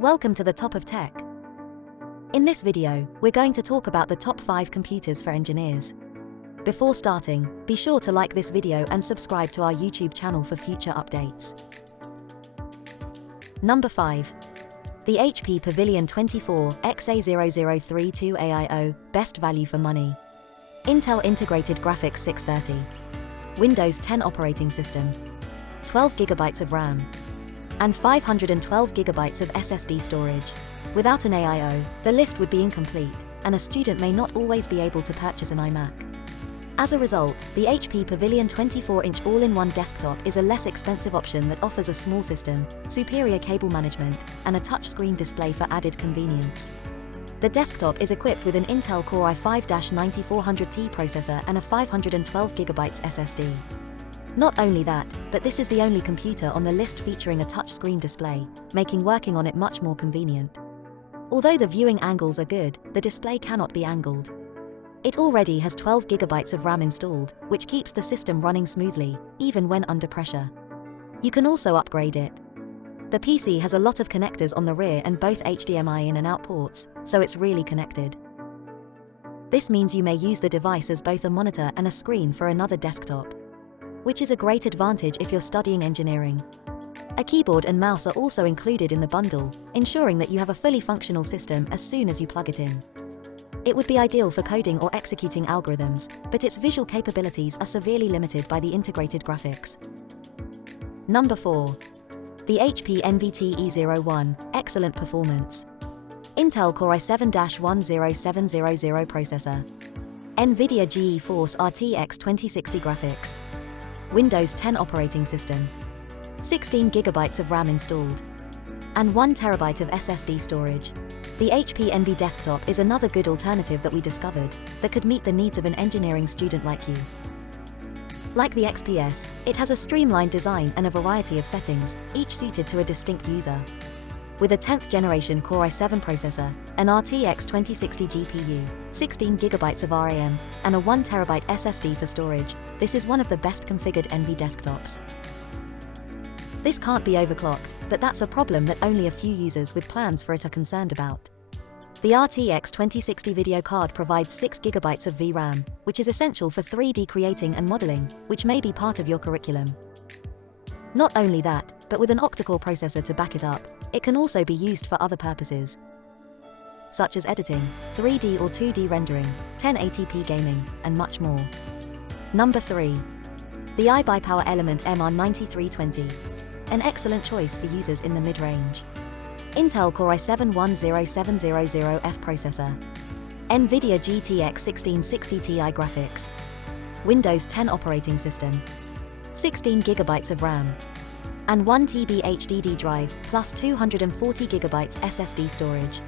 Welcome to the Top of Tech. In this video, we're going to talk about the top 5 computers for engineers. Before starting, be sure to like this video and subscribe to our YouTube channel for future updates. Number 5. The HP Pavilion 24 XA0032AIO, best value for money. Intel Integrated Graphics 630. Windows 10 operating system. 12 GB of RAM. And 512 GB of SSD storage. Without an AIO, the list would be incomplete, and a student may not always be able to purchase an iMac. As a result, the HP Pavilion 24-inch all-in-one desktop is a less expensive option that offers a small system, superior cable management, and a touchscreen display for added convenience. The desktop is equipped with an Intel Core i5-9400T processor and a 512 GB SSD. Not only that, but this is the only computer on the list featuring a touchscreen display, making working on it much more convenient. Although the viewing angles are good, the display cannot be angled. It already has 12 GB of RAM installed, which keeps the system running smoothly, even when under pressure. You can also upgrade it. The PC has a lot of connectors on the rear and both HDMI in and out ports, so it's really connected. This means you may use the device as both a monitor and a screen for another desktop, which is a great advantage if you're studying engineering. A keyboard and mouse are also included in the bundle, ensuring that you have a fully functional system as soon as you plug it in. It would be ideal for coding or executing algorithms, but its visual capabilities are severely limited by the integrated graphics. Number 4. The HP Envy TE01, excellent performance. Intel Core i7-10700 processor. NVIDIA GeForce RTX 2060 graphics. Windows 10 operating system. 16 GB of RAM installed. And 1 TB of SSD storage. The HP Envy desktop is another good alternative that we discovered that could meet the needs of an engineering student like you. Like the XPS, it has a streamlined design and a variety of settings, each suited to a distinct user. With a 10th generation Core i7 processor, an RTX 2060 GPU, 16 GB of RAM, and a 1 TB SSD for storage, this is one of the best configured Envy desktops. This can't be overclocked, but that's a problem that only a few users with plans for it are concerned about. The RTX 2060 video card provides 6 GB of VRAM, which is essential for 3D creating and modeling, which may be part of your curriculum. Not only that, but with an octa-core processor to back it up, it can also be used for other purposes, such as editing, 3D or 2D rendering, 1080p gaming, and much more. Number 3. The iBuyppower Element MR9320. An excellent choice for users in the mid-range. Intel Core i7-10700F processor. NVIDIA GTX 1660 Ti graphics. Windows 10 operating system. 16 GB of RAM. And 1 TB HDD drive, plus 240 GB SSD storage.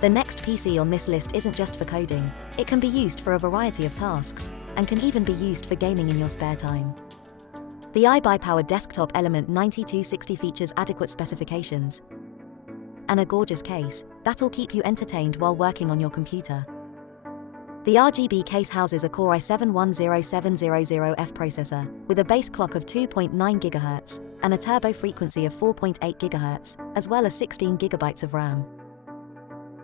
The next PC on this list isn't just for coding, it can be used for a variety of tasks, and can even be used for gaming in your spare time. The iBuyppower Desktop Element 9260 features adequate specifications and a gorgeous case that'll keep you entertained while working on your computer. The RGB case houses a Core i7-10700F processor with a base clock of 2.9 GHz and a turbo frequency of 4.8 GHz, as well as 16 GB of RAM.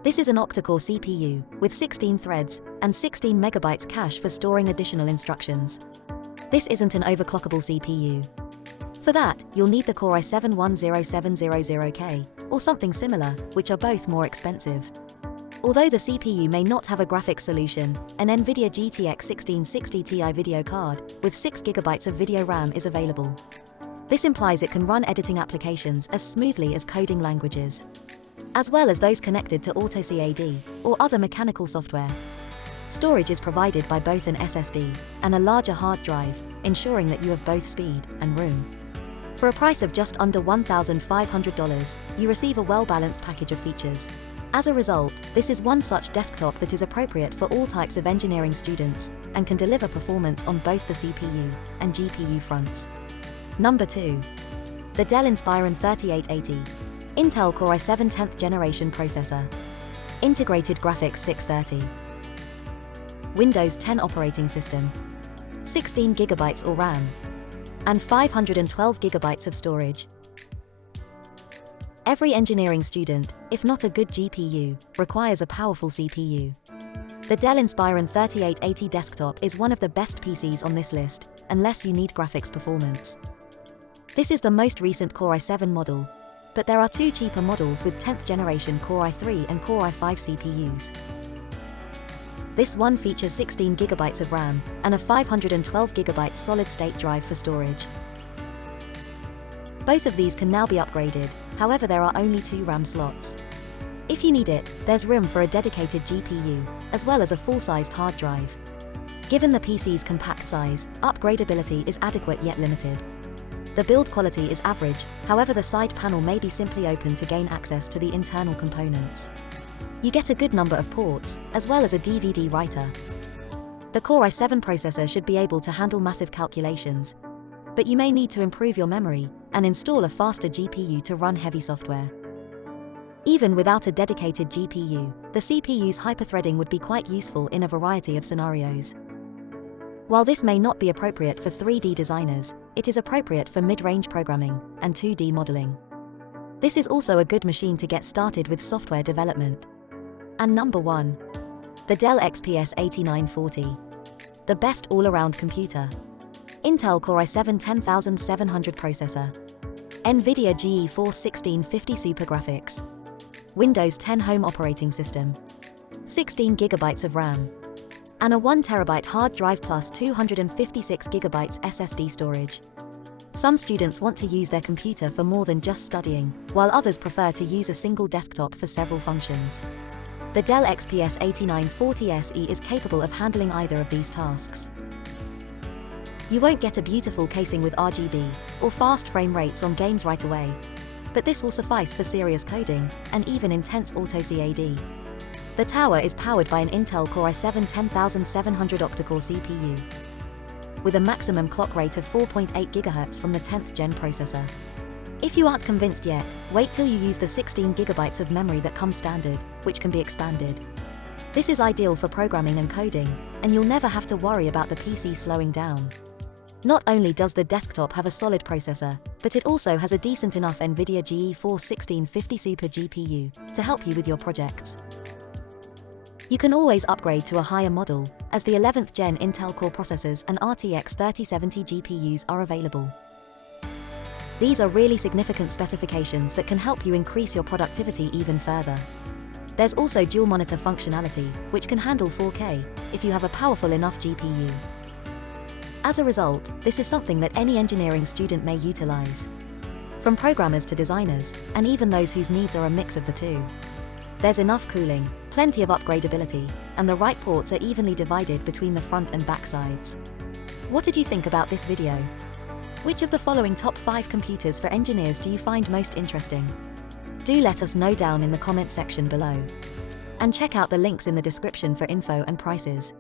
This is an octa-core CPU with 16 threads and 16 MB cache for storing additional instructions. This isn't an overclockable CPU. For that, you'll need the Core i7-10700K or something similar, which are both more expensive. Although the CPU may not have a graphics solution, an NVIDIA GTX 1660 Ti video card with 6 GB of video RAM is available. This implies it can run editing applications as smoothly as coding languages, as well as those connected to AutoCAD or other mechanical software. Storage is provided by both an SSD and a larger hard drive, ensuring that you have both speed and room. For a price of just under $1,500, you receive a well-balanced package of features. As a result, this is one such desktop that is appropriate for all types of engineering students and can deliver performance on both the CPU and GPU fronts. Number 2. The Dell Inspiron 3880. Intel Core i7 10th generation processor. Integrated Graphics 630. Windows 10 operating system. 16 GB or RAM. And 512 GB of storage. Every engineering student, if not a good GPU, requires a powerful CPU. The Dell Inspiron 3880 desktop is one of the best PCs on this list, unless you need graphics performance. This is the most recent Core i7 model, but there are two cheaper models with 10th generation Core i3 and Core i5 CPUs. This one features 16 GB of RAM and a 512 GB solid-state drive for storage. Both of these can now be upgraded, however there are only 2 RAM slots. If you need it, there's room for a dedicated GPU, as well as a full-sized hard drive. Given the PC's compact size, upgradability is adequate yet limited. The build quality is average, however the side panel may be simply opened to gain access to the internal components. You get a good number of ports, as well as a DVD writer. The Core i7 processor should be able to handle massive calculations, but you may need to improve your memory and install a faster GPU to run heavy software. Even without a dedicated GPU, the CPU's hyperthreading would be quite useful in a variety of scenarios. While this may not be appropriate for 3D designers, it is appropriate for mid-range programming and 2D modeling. This is also a good machine to get started with software development. And number 1. The Dell XPS 8940. The best all-around computer. Intel Core i7 10700 processor. NVIDIA GeForce 1650 Super graphics. Windows 10 home operating system. 16 GB of RAM. And a 1 TB hard drive plus 256 GB SSD storage. Some students want to use their computer for more than just studying, while others prefer to use a single desktop for several functions. The Dell XPS 8940 SE is capable of handling either of these tasks. You won't get a beautiful casing with RGB or fast frame rates on games right away, but this will suffice for serious coding and even intense auto CAD. The tower is powered by an Intel Core i7 10700 octa-core CPU, with a maximum clock rate of 4.8 GHz from the 10th gen processor. If you aren't convinced yet, wait till you use the 16 GB of memory that comes standard, which can be expanded. This is ideal for programming and coding, and you'll never have to worry about the PC slowing down. Not only does the desktop have a solid processor, but it also has a decent enough NVIDIA GeForce 1650 Super GPU to help you with your projects. You can always upgrade to a higher model, as the 11th gen Intel Core processors and RTX 3070 GPUs are available. These are really significant specifications that can help you increase your productivity even further. There's also dual monitor functionality, which can handle 4K, if you have a powerful enough GPU. As a result, this is something that any engineering student may utilize. From programmers to designers, and even those whose needs are a mix of the two. There's enough cooling, plenty of upgradability, and the right ports are evenly divided between the front and back sides. What did you think about this video? Which of the following top 5 computers for engineers do you find most interesting? Do let us know down in the comment section below. And check out the links in the description for info and prices.